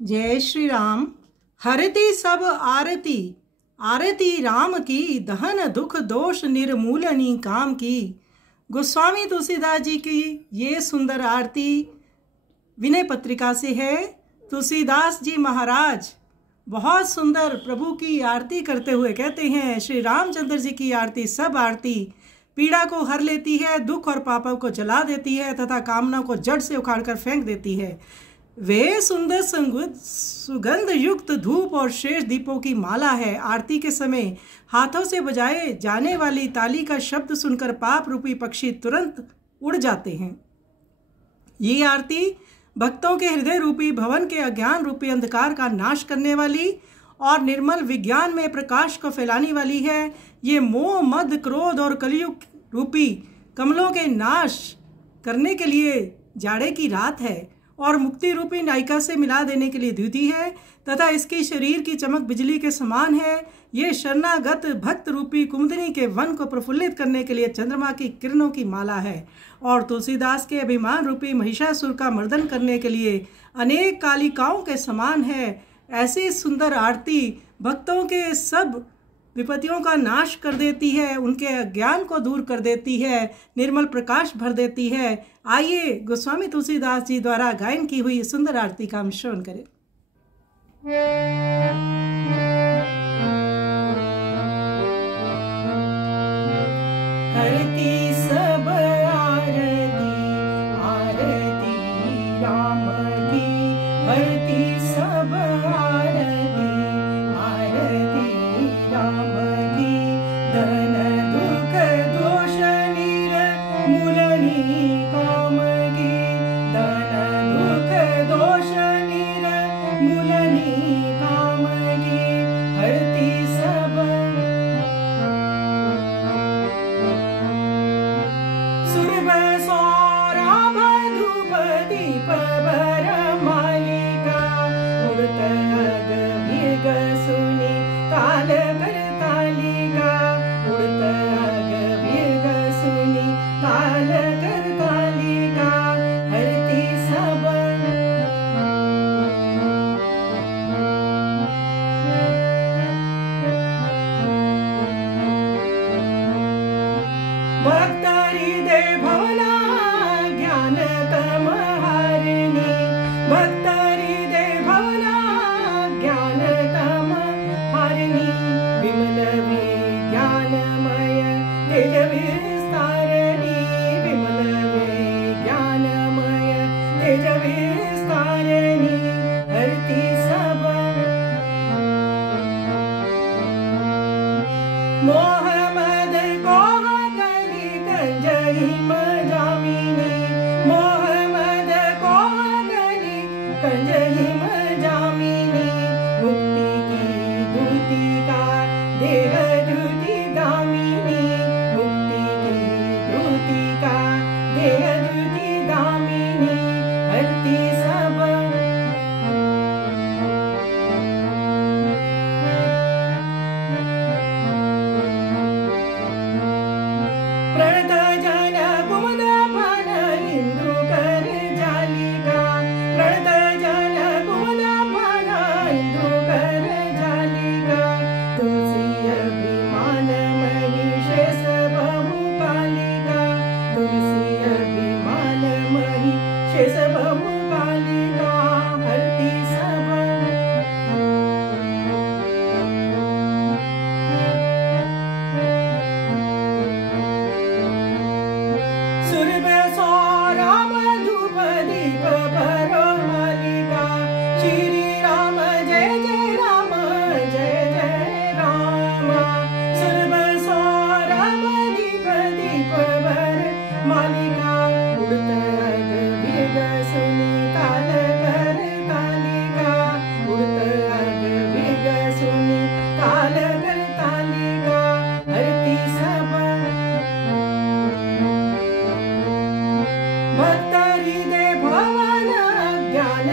जय श्री राम। हरति सब आरती, आरती राम की, दहन दुख दोष निर्मूलनी काम की। गोस्वामी तुलसीदास जी की ये सुंदर आरती विनय पत्रिका से है। तुलसीदास जी महाराज बहुत सुंदर प्रभु की आरती करते हुए कहते हैं, श्री रामचंद्र जी की आरती सब आरती पीड़ा को हर लेती है, दुख और पापों को जला देती है तथा कामना को जड़ से उखाड़कर फेंक देती है। वे सुंदर सुगंध युक्त धूप और शेष दीपों की माला है। आरती के समय हाथों से बजाए जाने वाली ताली का शब्द सुनकर पाप रूपी पक्षी तुरंत उड़ जाते हैं। ये आरती भक्तों के हृदय रूपी भवन के अज्ञान रूपी अंधकार का नाश करने वाली और निर्मल विज्ञान में प्रकाश को फैलाने वाली है। ये मोह मद क्रोध और कलयुग रूपी कमलों के नाश करने के लिए जाड़े की रात है और मुक्ति रूपी नायिका से मिला देने के लिए द्युति है तथा इसकी शरीर की चमक बिजली के समान है। ये शरणागत भक्त रूपी कुमुदिनी के वन को प्रफुल्लित करने के लिए चंद्रमा की किरणों की माला है और तुलसीदास के अभिमान रूपी महिषासुर का मर्दन करने के लिए अनेक कालिकाओं के समान है। ऐसी सुंदर आरती भक्तों के सब विपत्तियों का नाश कर देती है, उनके अज्ञान को दूर कर देती है, निर्मल प्रकाश भर देती है। आइए गोस्वामी तुलसीदास जी द्वारा गायन की हुई सुंदर आरती का हम श्रवण करें। हरती सब आरती, आरती राम की। हरती सब आरती, आरती राम की। धन दुख दोष निर्मूलनी काम की। धन दुख दोष निर्मूलनी काम की। हरती सब सुरभ सौरभ धूप दीप भर मालिका। उड़त अग भीग सुनी ताल कर तालिका। उड़त अग भीग सुनी ताल कर तालिका। हरती सब भक्त हृदय भवना ज्ञान तम हारिणी। भक्त हृदय भवना ज्ञान तम हारिणी। विमल विज्ञानमय तेज विस्तारिणी। विमल विज्ञानमय तेज विस्तारिणी। हरती सब मोह मद गोह कली कंजहि मजामिनी। मोह मद गोह कली कंजहि मजामिनी। मुक्ति की दूती का देह द्युति दामिनी। मुक्ति की दूती का देह द्युति दामिनी। हरती सब प्रणत जन कुमुद फल इंदु कर जालिका। प्रणत जन कुमुद फल इंदु कर जालिका। तुलसी अभिमान मही शेष बहु कालिका। तुलसी अभिमान मही शेष बहु कालिका। हरती सब सुरभ सौरभ धूप दीप भर मालिका। श्री राम जय जय राम, जय जय राम। सुरभ सौरभ दीप दीप भर मालिका। उड़त अग भीग सुनी ताल कर तालिका। उड़त अग भीग सुनी ताल कर तालिका। हरती सब भक्त हृदय भवन ज्ञान